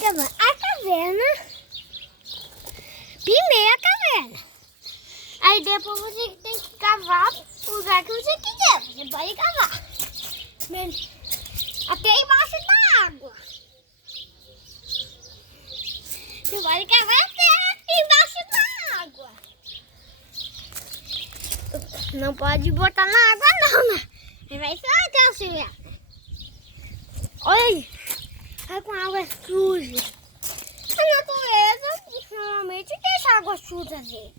cavando a caverna. Primeiro a caverna. Aí depois você tem que cavar o lugar que você quiser. Você pode cavar. Até embaixo da água. Você pode cavar até embaixo da água. Não pode botar na água não, né? Aí vai só até o cimento. Olha aí. Vai com água suja. A natureza normalmente deixa água suja ali.